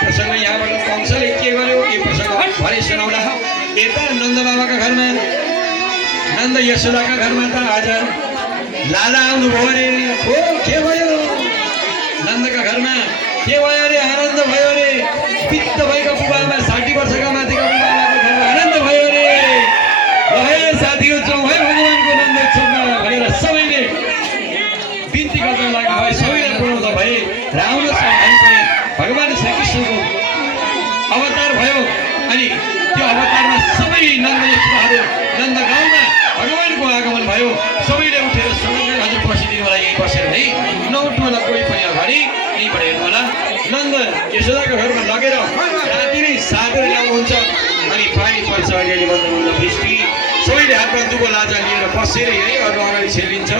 प्रसंग यहाँबाट कंसले के गर्यो यो प्रसंग भरे सुनाउला यता नन्द बाबाका घरमा नन्द यशोदाका घरमा त आज लाला आउनुभयो अरे हो के भयो नन्दका घरमा के भयो अरे आनन्द भयो अरे पित्त भएका बुबामा 60 वर्षका माथिका बुबामाको घरमा आनन्द भयो अरे हे साथीहरू जाउँ है भगवानको नन्द उत्सवमा भनेर सबैले बिन्ती गर्न लाग्यो है सबैले बोलाउँदा भए र आउनुहोस् हामी पनि भगवान श्रीकृष्णको अवतार भयो अनि त्यो अवतारमा सबै नन्द यशोदाहरू नन्द गाउँमा भगवानको आगमन भयो सबैले उठेर सुनाउन हजुर बसिदिनु होला यही बसेर है नउठ्नु होला कोही पनि अगाडि यहीँबाट हेर्नु होला नन्द यशोदाको घरमा लगेर राति नै सागेर ल्याउनुहुन्छ अनि पानी पर्छ अलिअलि बन्द बन्द वृष्टि सबैले हातमा दुबो लाजा लिएर बसेर है अरू अगाडि छेलिन्छ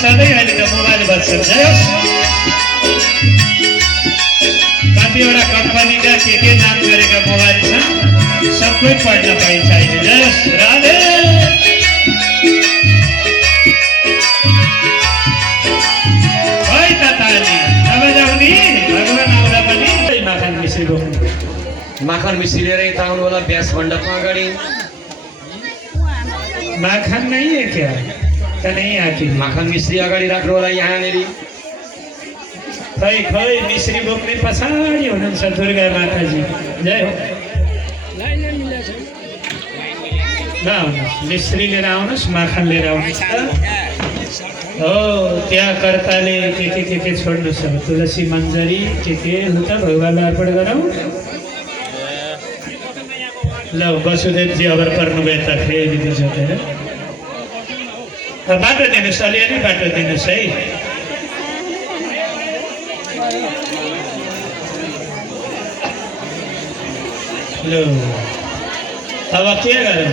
सधैँ अहिले त मोबाइल बज्छ कतिवटा कम्पनीका के नाम गरेका मोबाइल छन् सबै पढ्न पाइन्छ अहिले जयस राधे है त ताली नबजाउने भगवान आउँदा पनि माखन मिश्री बोक्नु माखन मिश्री लिएर यता आउनु होला व्यास मण्डपमा अगाडि माखन नै है क्या नहीं आती माखन मिश्री अगाडि राख्नु होला यहाँनिर खै खै मिश्री बोक्ने पछाडि हुनुहुन्छ दुर्गा माताजी जय हो मिश्री लिएर आउनुहोस् माखन लिएर आउनुहोस् हो त्यहाँ कर्ताले के छोड्नुहोस् अब तुलसी मन्जरी के हो त भगवान्लाई अर्पण गरौँ ल वसुदेवजी अगर पर्नुभयो त फेरि जोतेर बाटो दिनुहोस् अलिअलि बाटो दिनुहोस् है ल अब के गरौँ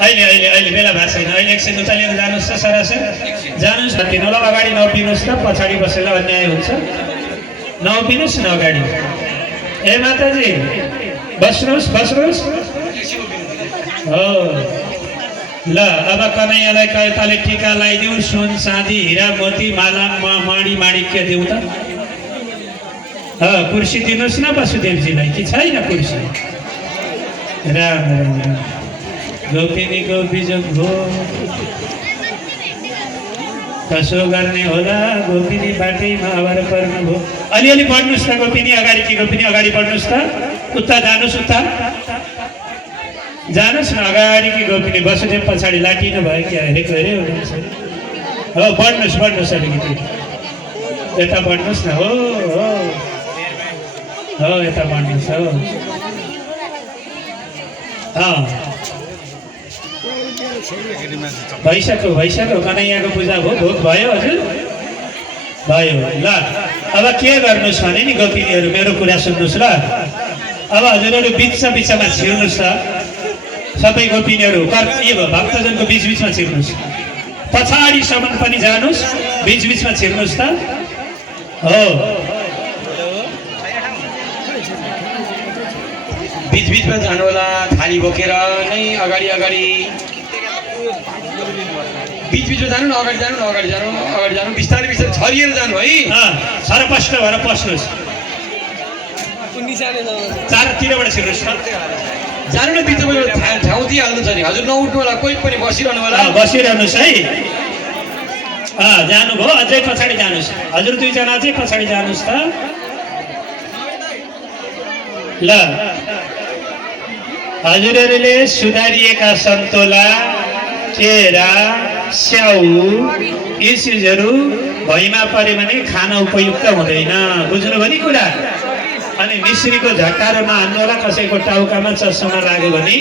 अहिले बेला भएको छैन अहिले एकछिन उता लिएर जानुहोस् त सरासर जानुहोस् दिनु ल अगाडि नउभिनुहोस् त पछाडि बसेर अन्याय हुन्छ नउभिनुहोस् न अगाडि ए माताजी बस्नुहोस् हो ल अब कन्हैयालाई कताले टीका लगाइदिउँ सुन चाँदी हिरा मोती माला माडी माणिक्य दिउँ त कुर्सी दिनुहोस् न वसुदेवजीलाई कि छैन कुर्सी राम राम गोपिनीको बिजोग हो कसो गर्ने होला गोपिनी बाटैमा अवर पर्नुभयो अलिअलि बढ्नुहोस् त गोपिनी अगाडि कि गोपिनी अगाडि बढ्नुहोस् त उता जानुहोस् उता जानुहोस् न अगाडि कि गोपिनी वसुदेव पछाडि लाटिनु भयो कि हेरेको हेरे हुनुहुन्छ हो बढ्नुहोस् अलिकति यता बढ्नुहोस् न हो यता बढ्नुहोस् हो भइसक्यो कन्हैयाको पूजा हो भोग भयो हजुर भयो ल अब के गर्नुहोस् भने नि गोपिनीहरू मेरो कुरा सुन्नुहोस् ल अब हजुरहरू बिचमा छिर्नुहोस् त सबै गोपिनीहरू के भयो भक्तजनको बीचमा छिर्नुहोस् पछाडिसम्म पनि जानुहोस् बीचमा छिर्नुहोस् त हो बीचमा जानु होला थाली बोकेर नै अगाडि बीचमा जानु न अगाडि जानु बिस्तारै छरिएर जानु है सरपष्ट भएर पस्नुहोस् चारतिरबाट छिर्नुहोस् न जानु न बिचमा ठाउँ दिइहाल्नु छ नि हजुर नउठ्नु होला कोही पनि बसिरहनु होला बसिरहनुहोस् है जानुभयो अझै पछाडि जानुहोस् हजुर दुईजना अझै पछाडि जानुहोस् त ल हजुरहरूले सुधारिएका सन्तोला केरा स्याउ यी चिजहरू भुइँमा पऱ्यो भने खान उपयुक्त हुँदैन बुझ्नुभयो नि कुरा अनि मिश्रीको झट्टारो नहान्नु होला कसैको टाउकामा चस्मा लाग्यो भने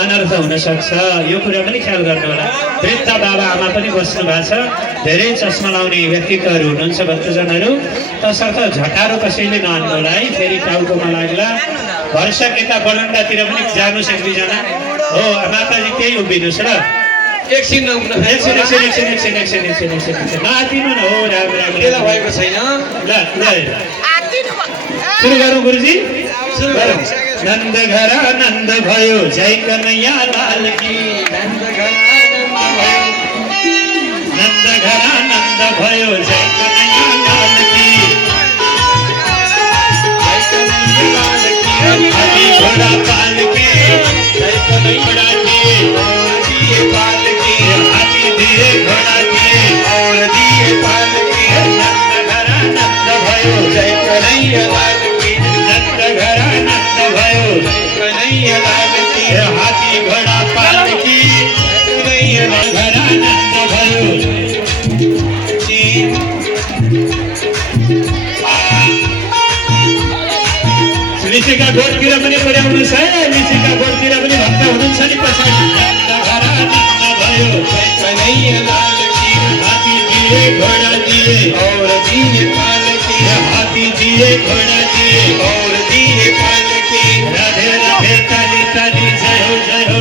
अनर्थ हुन सक्छ यो कुरा पनि ख्याल गर्नु होला वृद्ध बाबा आमा पनि बस्नु भएको छ धेरै चस्मा लाउने व्यक्तित्वहरू हुनुहुन्छ भक्तजनहरू तसर्थ झटारो कसैले नहान्नु होला है फेरि टाउकोमा लाग्ला भरसक यता बलन्डातिर पनि जानुहोस् एक दुईजना हो माताजी त्यही उभिनुहोस् र एकछिन नआतिनु न हो राम राम भएको छैन ल सुरु गरौँ गुरुजी नन्द घर नन्द भयो जय कन्हैया लाल की नन्द घर नन्द भयो जय कन्हैया लाल की हाथी घोड़ा पाल के जय कन्हैया पाल के हाथी दिए घोड़ा दिए और दिए पाल के नन्द घर नन्द भयो जय कन्हैया लाल की नन्द घर नन्द भयो जय कन्हैया लाल की हाथी घोड़ा पाल की कन्हैया घर नन्द भयो लिचीका गोठतिर पनि पुर्याउनुहोस् है लिचीका गोठतिर पनि भक्त हुनुहुन्छ नि पछाडि भयो जय कन्हैया लाल की हाथी दिए घोड़ा दिए और दिए पाल के हाथी दिए घोड़ा दिए और दिए पाल के राधे राधे ताली ताली जय हो जय हो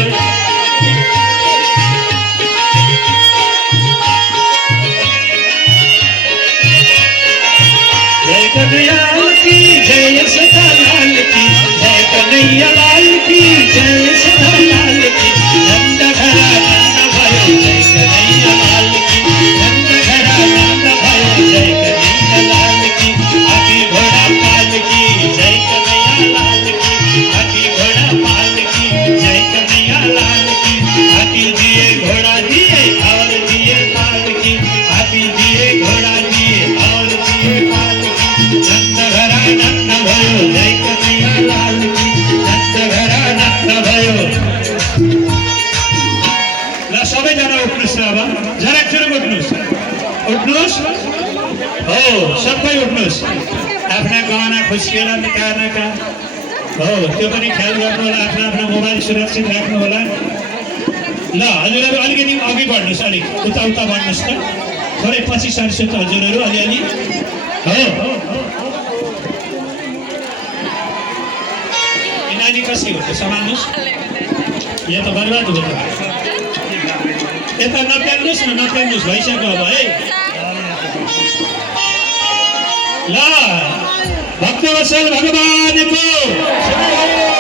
जय कन्हैया की जय सदा लाल की जय कन्हैया लाल की जय सदा लाल की नंद घरा नंद भयो जय कन्हैया लाल की नंद घरा नंद भयो जय कन्हैया लाल की हाथी घोड़ा पाल की जय कन्हैया लाल की हाथी घोड़ा पाल की जय कन्हैया लाल की हाथी दिए घोड़ा दिए और दिए पाल की हाथी दिए घोड़ा दिए और दिए पाल की नंद घरा नंद भयो जय कन्हैया लाल की नंद घरा नंद भयो ल सबैजना उठ्नुहोस् अब जरा छिटो उठ्नुहोस् हो सबै उठ्नुहोस् आफ्ना गहना खुस्किएर निकाल्नका हो त्यो पनि ख्याल गर्नु होला आफ्नो मोबाइल सुरक्षित राख्नु होला ल हजुरहरू अलिकति अघि बढ्नुहोस् अलिक उता बढ्नुहोस् त थोरै पछि सर्छु त हजुरहरू अलिअलि हो नानी कसरी हो त सम्हाल्नुहोस् यो त बर्बाद हो त यता नपेल्नुहोस् भइसक्यो अब है ल भक्तवत्सल भगवानको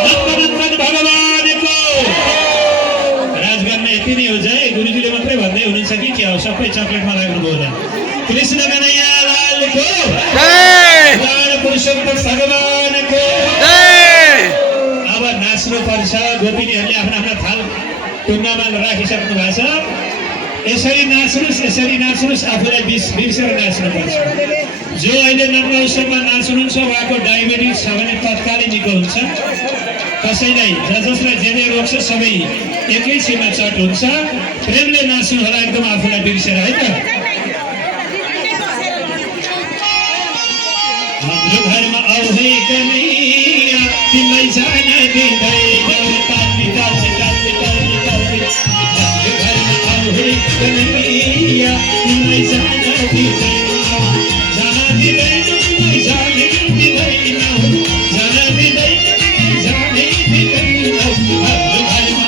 नन्दनन्दन भगवानको राज गर्न यति नै हो जय गुरुजीले मात्रै भन्दै हुनुहुन्छ कि के हो सबै चक्लेटमा लाग्नुभयो कृष्ण कन्हैया लालको जय पुरुषोत्तम भगवानको अब नाच्नु पर्छ गोपिनीहरूले आफ्ना थाल टुङ्गामा राखिसक्नु भएको छ यसरी नाच्नुहोस् आफूलाई बिर्सेर नाच्नुपर्छ जो अहिले नम्र अवसरमा नाच्नुहुन्छ उहाँको डायबिटिज छ भने तत्कालै निको हुन्छ कसैलाई जसलाई जेले रोग छ सबै एकैछिनमा चट हुन्छ प्रेमले नाच्नु होला एकदम आफूलाई बिर्सेर है त हाम्रो घरमा आऊ है कन्हैया तिमीलाई जान दिँदैन ताली ताली ताली ताली ताली हाम्रो घरमा आऊ है कन्हैया तिमीलाई जान दिँदैन जान दिँदैन तिमीलाई जाने दिँदैन जान दिँदैन तिमीलाई जाने दिँदैन हाम्रो घरमा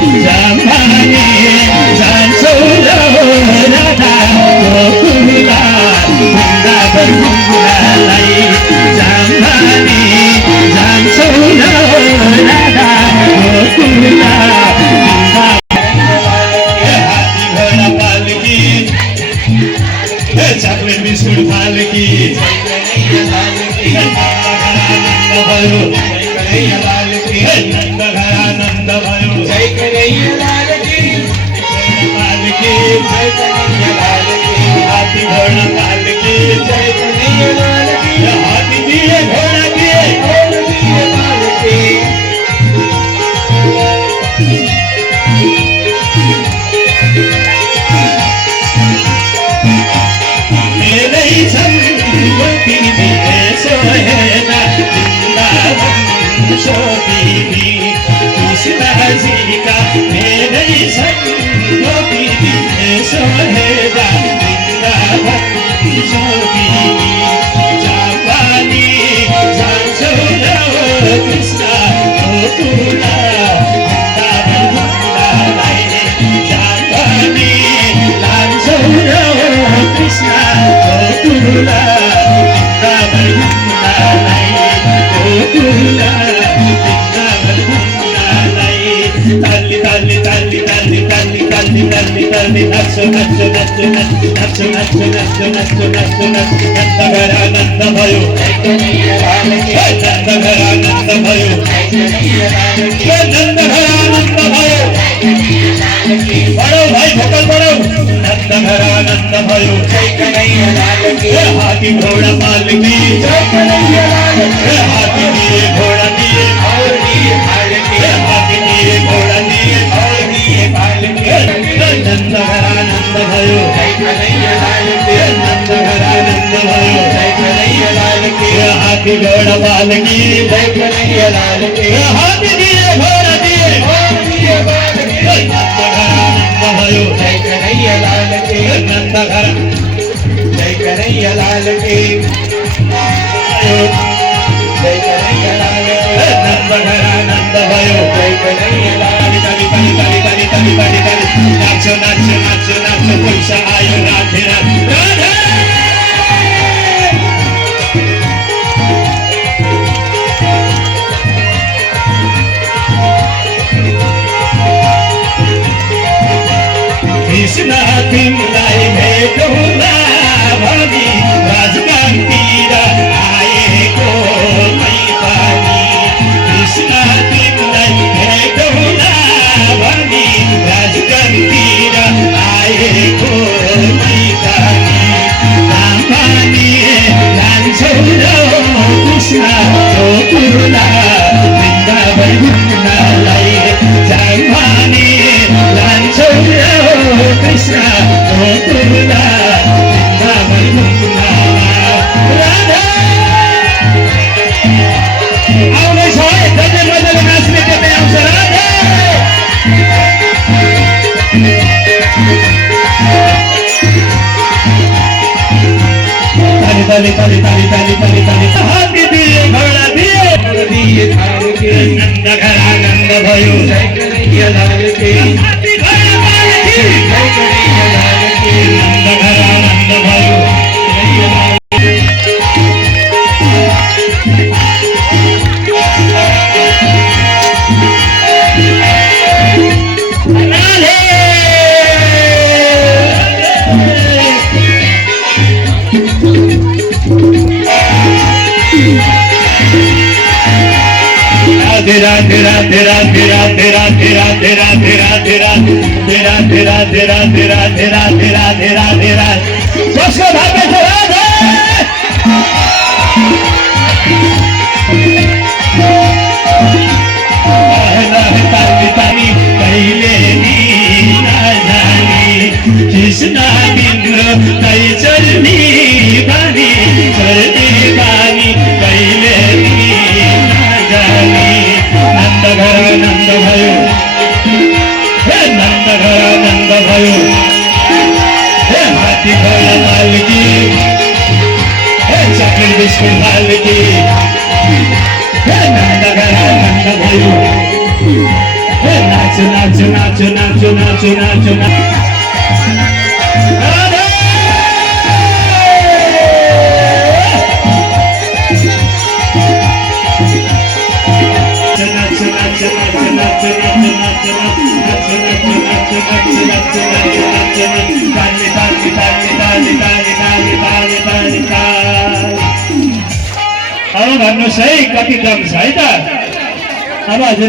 जाम्बानी जान्छौ राधा गोकुला वृन्दावन घुम्नलाई जाम्बानी जान्छौ राधा गोकुला हात्ती घोडा पालकी चकलेट बिस्कुट फालकी आनन्द भयो आनन्द भयो पालकी हात्ती घोडा पालकी हात्ती दिए घोडा दिए मेरै छन् गोपीनी सोहेना वृन्दावन सोबीनी कृष्णजीका मेरै छन् गोपीनी सोहेना वृन्दावन सोबीनी जापानी जान्छौ कृष्ण गोकुला वृन्दावन घुम्नलाई जापानी लान्छौ कृष्ण गोकुला वृन्दावन घुम्नलाई गोकुला वृन्दावन घुम्नलाई ताली ताली ताली ताली ताली ताली ताली ताली नाचो नाचो नाचो नाचो नाचो नाचो नाचो नाचो नाचो नन्दघर आनन्द भयो नन्दघर आनन्द भयो नन्दघर आनन्द भयो बढौ भाइ भोकल बढौ नन्दघर आनन्द भयो हात्ती घोडा पालकी हात्ती दिए घोडा दिए हात्ती दिए घोडा दिए नन्दघर आनन्द भयो नन्दघर आनन्द भयो हात्ती घोडा पालकी हात्ती दिए घोडा दिए नन्दघर आनन्द भयो नन्दघर जय कन्हैया लाल की जय कन्हैया लाल की नन्दघर आनन्द भयो जय कन्हैया लाल ताली ताली ताली ताली ताली ताली ताली नाचो नाचो नाचो नाचो पैसा आयो राधे राधे कृष्ण तिमीलाई भेटौँला भनी राजकान्तिर आएको मै पनि कृष्ण तिमीलाई भेटौँला भनी राजकान्तिर आएको मै पनि तामानी लान्छौ कृष्ण गोकुला वृन्दावन घुम्नलाई जाम्बानी लान्छौ कृष्ण गोकुला वृन्दावन घुम्नलाई आउनेछ है जसले मजाले नाच्ने त्यतै आउँछ राधे ताली ताली ताली ताली ताली ताली हात्ती दिए घोडा दिए नन्दघर आनन्द भयो जय कन्हैया लाल की हात्ती घोडा पालकी जय कन्हैया लाल की नन्दघर आनन्द भयो राधे राधे राधे राधे राधे राधे राधे राधे राधे राधे राधे राधे राधे राधे राधे राधे राधे कसको भाग्य छ राधे ताली ताली कहिले नि नजानी कृष्ण तिम्रो कै चल्नी बानी चल्ने बानी कहिले नि नजानी नन्दघर आनन्द भयो नन्दघर आनन्द भयो हात्ती घोडा पालकी चकलेट बिस्कुट फालकी नन्दघर आनन्द भयो नाच नाचो नाचो नाचो नाचो नाचो अब भन्नुहोस् है कति दम छ है त अब हजुर